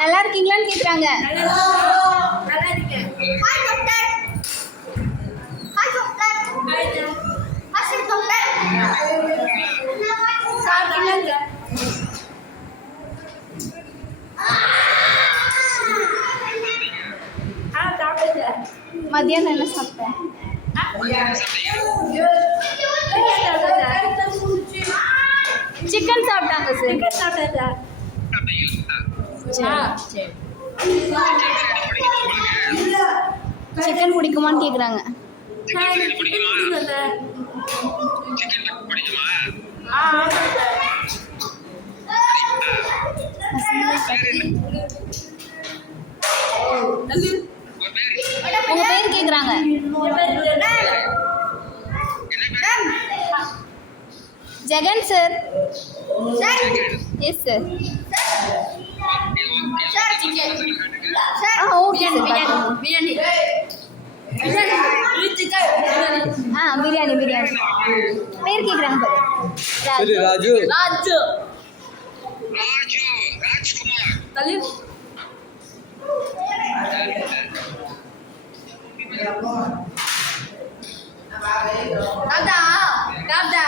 நல்லா இருக்கீங்களான்னு கேக்குறாங்க. நல்லா இருக்கேன். Hi doctor. Hi doctor. Hi doctor. சாப்பிட்டீங்களாங்க? சாப்பிட்டேன். மதியானம் என்ன சாப்பிட்டேன்? சிக்கன் சாப்பிட்டாங்க சார். சிக்கன் சாப்பிட்டேன் சார். சரி. சிக்கன் பிடிக்குமான்னு கேக்குறாங்க. எனக்கு பிடிக்கும் சார். உங்க பேர் கேக்குறாங்க. Jagan sir. Yes sir. Okay sir. Biryani biryani பேர் கேக்குறாங்க பாரு. ராஜு ராஜு தலி தாத்தா தாத்தா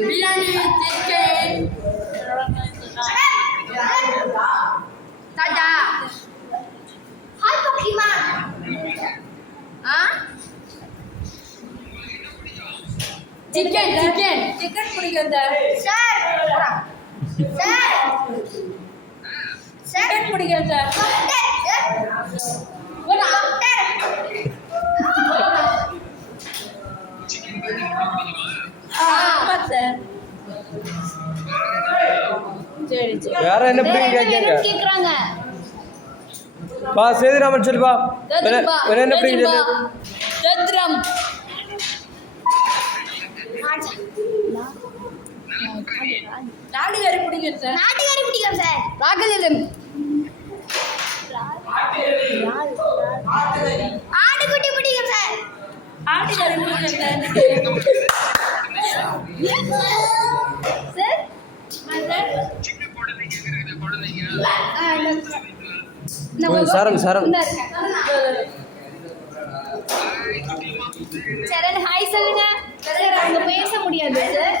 பிரியாணி சிக்கன் தாத்தா ஹாய் பக்கிமா. சிக்கன் பிடிக்கும் சார். சார். சார். சிக்கன் பிடிக்கும் சார். சார் சரி சரி. வேற என்ன பிடிக்கும் கேட்காங்க. கேக்குறாங்க. பா சேதுராமன் சொல்லுப்பா. வேற என்ன பிடிக்கும் சொல்லு. தத்ரம் நாடுகாரி பிடிக்கும் சார். நாட்டுக்காரி பிடிக்கும் சார். ராகலிலம். ஆட்டுக்குட்டி பிடிக்கும் சார். ஆட்டுக்காரி பிடிக்கும் சார். சார் சரண் சரண் ஹாய் சொல்லுங்க சார். அவங்க பேச முடியாது சார்.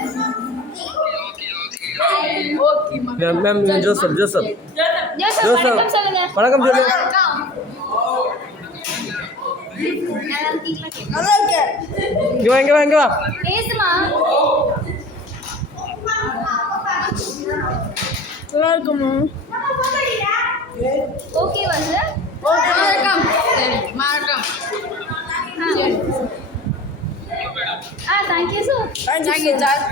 மேம் ஜோசப் ஜோசப் வணக்கம் சொல்லுங்க. வணக்கம் சொல்லு. நல்லா இருக்கீங்களா? நல்லா இருக்கேன். இங்க வா பேசுமா. நல்லா இருக்குமா? ஓகேவா சார்? வணக்கம். சரி வணக்கம். Thank you sir. Thank you sir.